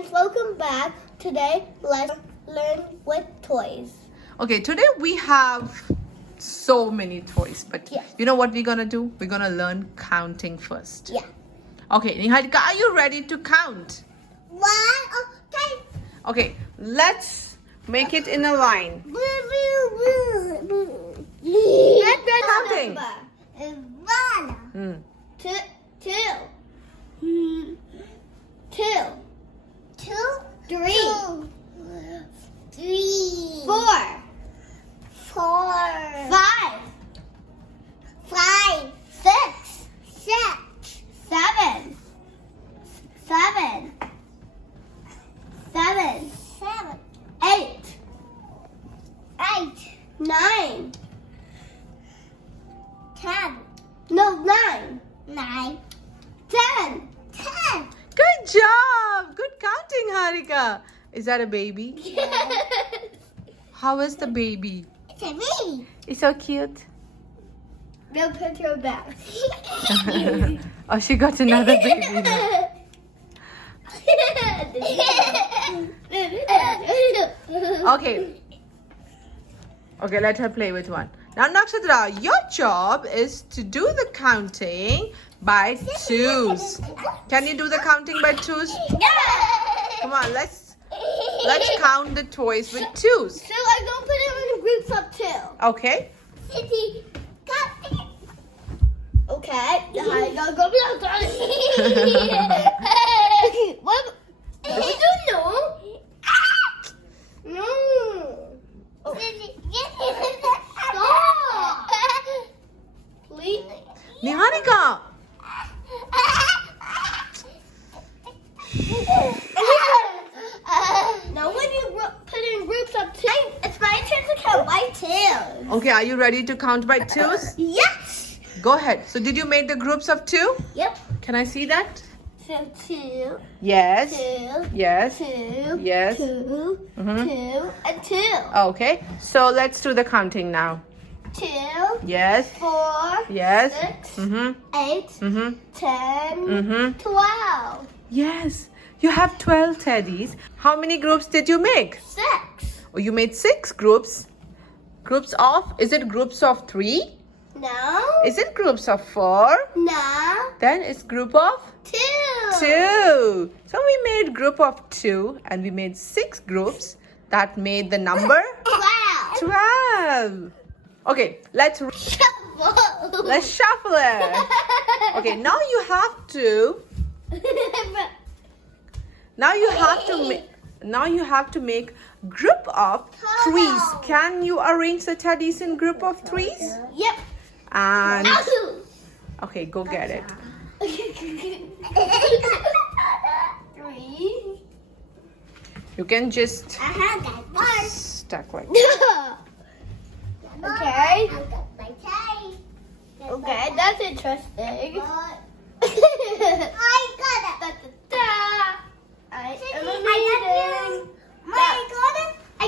friends, welcome back. Today, let's learn with toys. Okay, today we have so many toys, but Yeah. you know what we're gonna do? We're gonna learn counting first. Yeah. Okay, Niharika, are you ready to count? One, okay. Okay, let's make it in a line. Counting. One, two, three, four, five, six, seven, eight, nine, 10. No, nine, 10. Good job! Good counting, Harika. Is that a baby? How is the baby? It's a baby. It's so cute. They'll put her back. Oh, she got another baby now. Okay. Okay, let her play with one. Now, Nakshatra, your job is to do the counting by twos. Can you do the counting by twos? Come on, let's count the toys with twos. So I'm gonna put them in groups of two. Okay. Okay. What? You don't know? No. Oh. Stop. Please. Niharika. Now when you put in groups of two, it's my turn to count by two. Okay, are you ready to count by twos? Yes. Go ahead. So did you make the groups of two? Yep. Can I see that? So two, Yes. two, Yes. two, Yes. two, Mhm. two, and two. Okay. So let's do the counting now. 2, Yes. 4, Yes. 6, Mhm. 8, Mhm. 10, Mhm. 12, Yes. You have 12 teddies. How many groups did you make? 6. Oh, you made 6 groups. Groups of? Is it groups of 3? No. Is it groups of 4? No. Then it's group of 2. 2. So we made group of 2 and we made 6 groups. That made the number 12. 12. Okay, let's shuffle it. Okay, now you have to make group of 3s. Can you arrange the teddies in group of 3s? Yep. And okay, go get it. 3. You can just I have that one. stack like Okay. Okay, that's interesting. I got it. I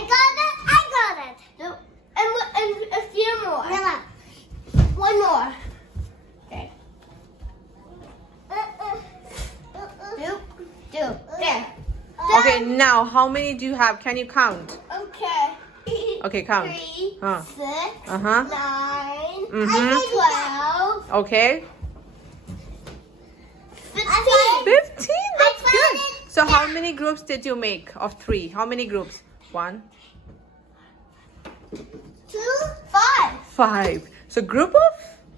got it. No, and a few more. One more. Okay. Do. There. Okay, now how many do you have? Can you count? Okay. Okay, count. 3, Huh. 6, Uh-huh. 9, Mhm. 12, Okay. 15. 15. That's I good. found it. So how many groups did you make of 3? How many groups? 1, 2, 5. 5. So group of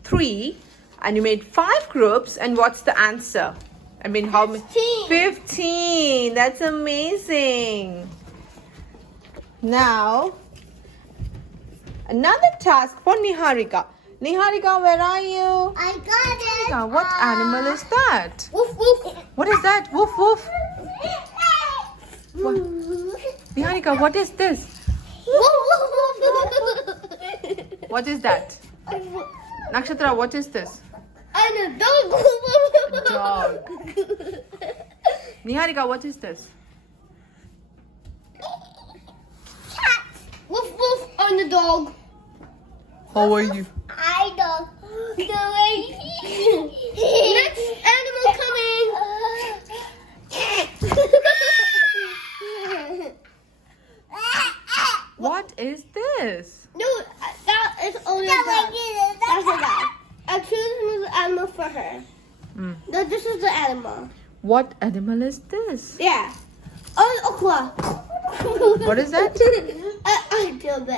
3 and you made 5 groups, and what's the answer? I mean, how many? 15. 15. That's amazing. Now, another task for Niharika. Niharika, where are you? I got it. Niharika, what animal is that? Woof woof. What is that? Woof woof. What? Niharika, what is this? What is that? Nakshatra, what is this? And a dog. Dog. Niharika, what is this? Cat. Woof woof on the dog. How are you? I don't. Next animal coming. this? No, that is only a dog. That's a dog. I choose an animal for her. Mm. No, this is the animal. What animal is this? Yeah. Oh, aqua. What is that? Octopus.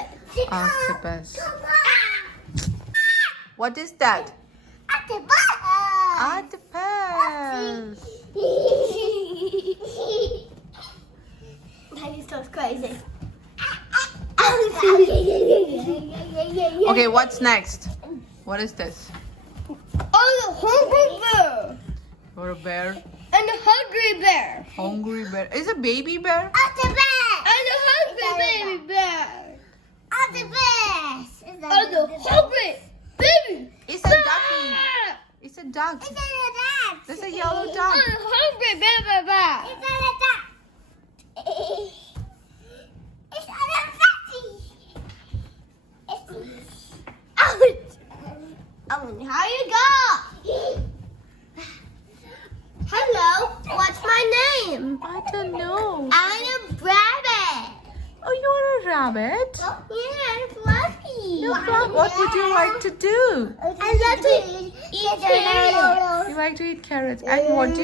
Octopus. What is that? Octopus. Octopus. That is so crazy. Okay, what's next? What is this? Oh, the hungry bear. Or a bear? And the hungry bear. Hungry bear. Is a baby bear? Octopus. And the hungry baby bear. Octopus. And the hungry baby. It's a ducky. It's a duck. There's a yellow duck. And the hungry baby bear. How you go? Hello, what's my name? I don't know. I'm a rabbit. Oh, you're a rabbit? Yeah, I'm fluffy. What would you like to do? I love to eat carrots. You like to eat carrots. And what do?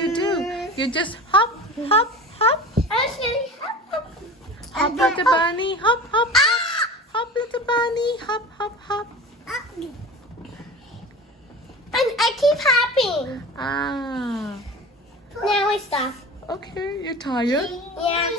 You just hop, hop, hop. Hop, little bunny. Hop, hop, hop. Hop, little bunny. Hop, hop, hop. And I keep hopping. Ah. Now I stop. Okay, you're tired? Yeah.